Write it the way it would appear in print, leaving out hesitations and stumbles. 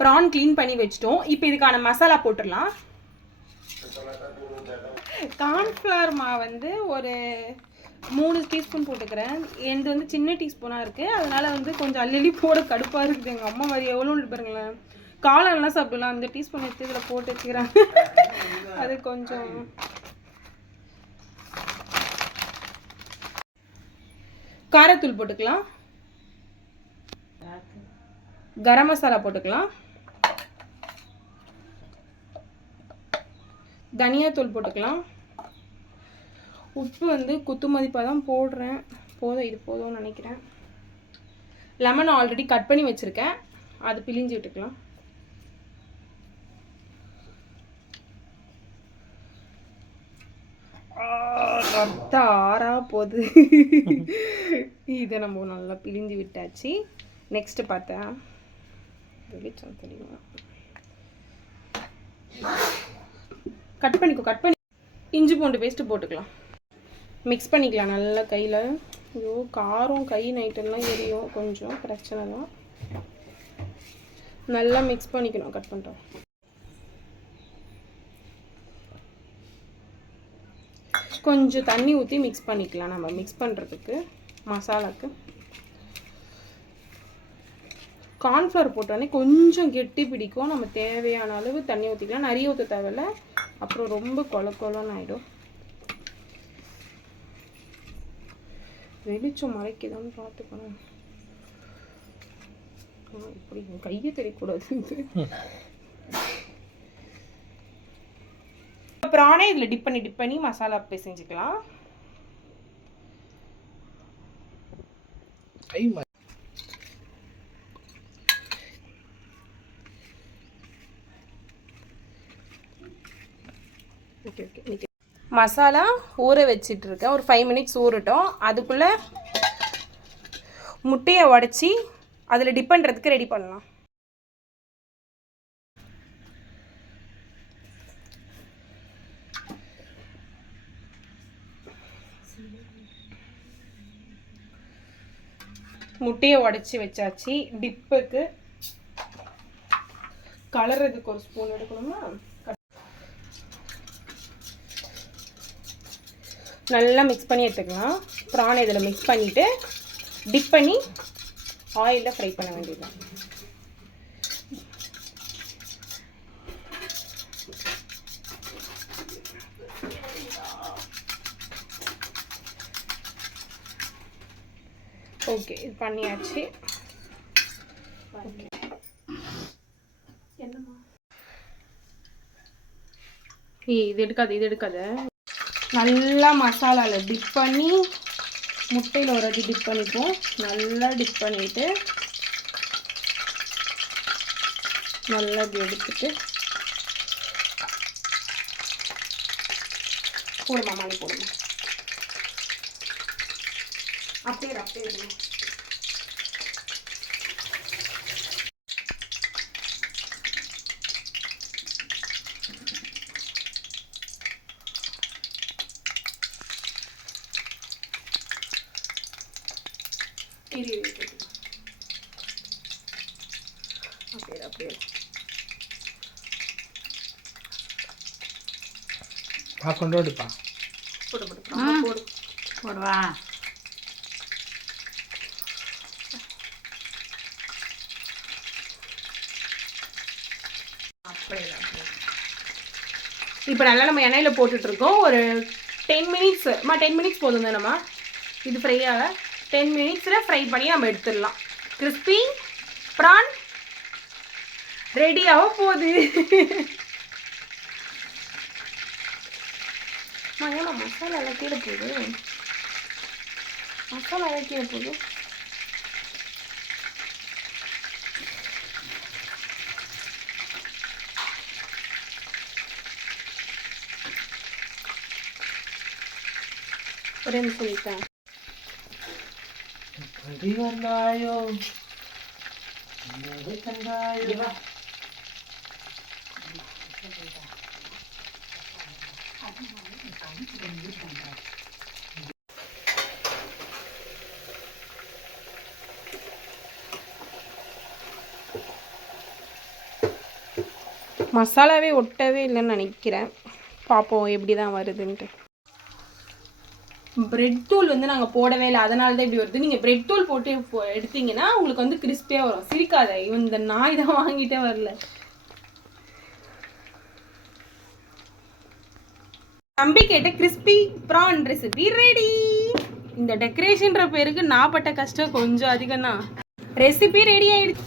PRAN clean பண்ணி வச்சிட்டோம். இப்போ இதுக்கான மசாலா போட்டுடலாம். கார்ன்ஃப்ளவர் மாவு வந்து ஒரு 3 டீஸ்பூன் போட்டுக்கிறேன். எது வந்து சின்ன டீஸ்பூனாக இருக்குது, அதனால வந்து கொஞ்சம் அள்ளி போட கடுப்பாக இருக்குது. எங்கள் அம்மா மாதிரி எவ்வளோ பாருங்களேன், காலம்லாம் சாப்பிடலாம். அந்த டீஸ்பூன் எடுத்து இதில் போட்டு வச்சுக்கிறாங்க. அது கொஞ்சம் காரத்தூள் போட்டுக்கலாம், கரம் மசாலா போட்டுக்கலாம், தனியாத்தூள் போட்டுக்கலாம். உப்பு வந்து குத்து மதிப்பாக தான் போடுறேன். போதும், இது போதும்னு நினைக்கிறேன். லெமன் ஆல்ரெடி கட் பண்ணி வச்சுருக்கேன், அது பிழிஞ்சு விட்டுக்கலாம். ரத்த ஆறா போகுது. இதை நம்ம நல்லா பிழிஞ்சு விட்டாச்சு. நெக்ஸ்ட்டு பார்த்தேன் வெளிச்சம் தெரியுமா, கட் பண்ணி இஞ்சி பூண்டு பேஸ்ட்டு போட்டுக்கலாம். மிக்ஸ் பண்ணிக்கலாம் நல்லா கையில். ஐயோ காரம் கை நைட்டெல்லாம் எரியும், கொஞ்சம் பிரச்சனை தான். நல்லா மிக்ஸ் பண்ணிக்கணும். கட் பண்ணிட்டோம். கொஞ்சம் தண்ணி ஊற்றி மிக்ஸ் பண்ணிக்கலாம். நம்ம மிக்ஸ் பண்ணுறதுக்கு மசாலாவுக்கு கார்ன்ஃப்ளவர் போட்டோடனே கொஞ்சம் கெட்டி பிடிக்கும். நம்ம தேவையான அளவு தண்ணி ஊற்றிக்கலாம், நிறைய ஊற்ற தேவையில்ல, அப்புறம் ரொம்ப கொலன்னு ஆகிடும். வெளிச்சம் மறைக்குதான்னு பார்த்துக்கணும். இப்படி கையை தெரியக்கூடாது. ப்ரானே இதில் டிப் பண்ணி மசாலா செஞ்சுக்கலாம். மசாலா ஊற வச்சிட்டு இருக்கேன். ஒரு 5 மினிட்ஸ் ஊறட்டும். அதுக்குள்ளே முட்டையை உடச்சி அதில் டிப் பண்ணுறதுக்கு ரெடி பண்ணலாம். முட்டையை உடச்சி வச்சாச்சு. டிப்புக்கு கலர்றதுக்கு ஒரு ஸ்பூன் எடுக்கணுமா. நல்லா மிக்ஸ் பண்ணி எடுத்துக்கலாம். ப்ரான் இதில் மிக்ஸ் பண்ணிவிட்டு டிப் பண்ணி ஆயிலில் ஃப்ரை பண்ண வேண்டியது. ஓகே, இது பண்ணியாச்சு. என்னம்மா இது எடுக்காது. நல்லா மசாலாவில் டிப் பண்ணி முட்டையில் ஒரு அடி டிப் பண்ணிப்போம். நல்லா டிப் பண்ணிவிட்டு நல்லா எடுத்துட்டு போடுமா மணி போடுமா. அப்படியே எடுக்கணும். அப்படியே கொண்டோடுப்பா. போடுவா. இப்போ நல்லா நம்ம எண்ணெயில் போட்டுட்ருக்கோம். ஒரு 10 மினிட்ஸ் 10 மினிட்ஸ் போதும் தானம்மா இது ஃப்ரை ஆக. 10 மினிட்ஸில் ஃப்ரை பண்ணி நம்ம எடுத்துடலாம். கிறிஸ்பி ப்ரான் ரெடியாக போகுது. ஏமா மசாலா எல்லாம் கீழே போகுது. ஒரே நிமிஷம். மசாலாவே ஒட்டவே இல்லைன்னு நினைக்கிறேன். பார்ப்போம் எப்படி தான் வருதுன்ட்டு. பிரெட் தூள் வந்து நாங்கள் போடவே இல்லை, அதனால தான் இப்படி வருது. நீங்கள் பிரெட் தூள் போட்டு எடுத்தீங்கன்னா உங்களுக்கு வந்து கிறிஸ்பியாக வரும். சிரிக்காத, இவன் இந்த நாய் தான் வாங்கிட்டே வரல. தம்பி கேட்ட கிறிஸ்பி ப்ரான் ரெசிபி ரெடி. இந்த டெக்கரேஷன்ற பேருக்கு நான் பட்ட கஷ்டம் கொஞ்சம் அதிகம் தான். ரெசிபி ரெடி ஆயிடுச்சு.